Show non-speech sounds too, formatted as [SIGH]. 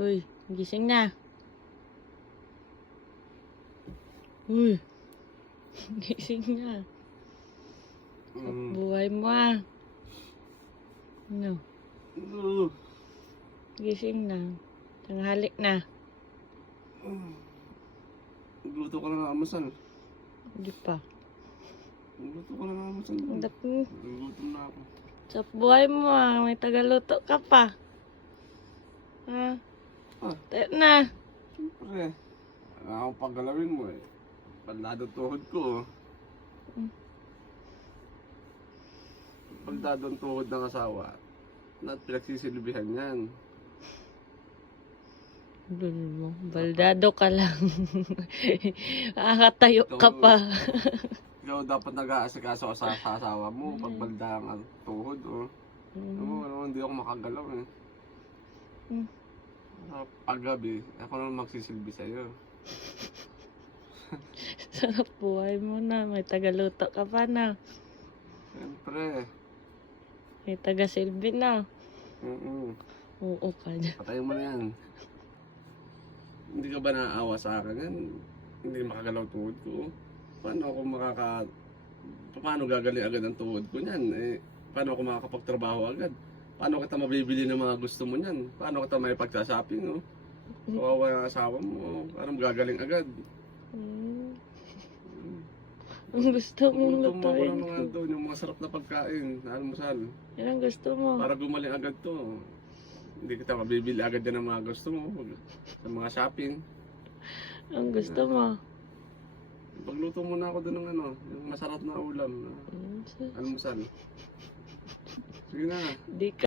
Uy, gising na. Uy. [LAUGHS] Gising na. Mm. Buhay mo ah. Ano? Uh, Gising na. Tanghalik na. Luto ko na ng almusal. Hindi pa. Luto ko na ng almusal. Dak- Luto na ako. Sa buhay mo ah. May tagaluto ka pa. Ha? Ah. Tayo na. Siyempre. Wala akong paggalawin mo eh. Pandado tuhod ko. oh. Mm. Pandado ang tuhod ng asawa. At pinagsisilbihan yan. Dun mo. Baldado ka lang. [LAUGHS] Kakatayo ka pa. Ikaw dapat nag-aasikaso ka sa sa asawa mo pag balda ang tuhod. Oh. Mo, alam mo, hindi ako makagalaw eh. Mm. Ah, Paggabi, ako na magsisilbi sa'yo. [LAUGHS] Sarap buhay mo na. May tagaluto ka pa na. Siyempre. May taga-silbi na. Mm-mm. Oo ka dyan. Patayin mo na yan. Hindi ka ba naaawa sa akin yan? Hindi makagalaw tuhod ko. Paano ako makaka... Paano gagaling agad ang tuhod ko niyan? Eh, paano ako makakapagtrabaho agad? Paano kita mabibili ng mga gusto mo niyan? Paano kita may pagsashopping, no? Kawawa yung asawa mo. Paano gagaling agad? Mm. [LAUGHS] Ang gusto mong Luto mo lutuin ng mga ko. doon, yung mga sarap na pagkain, na almusal. Yan ang gusto mo. Para gumaling agad to. Hindi kita mabibili agad yan ng mga gusto mo. Sa mga shopping. Ang gusto mo. Pagluto muna ako doon ng ano, yung masarap na ulam, na Mm, almusal. Sige na. Di ka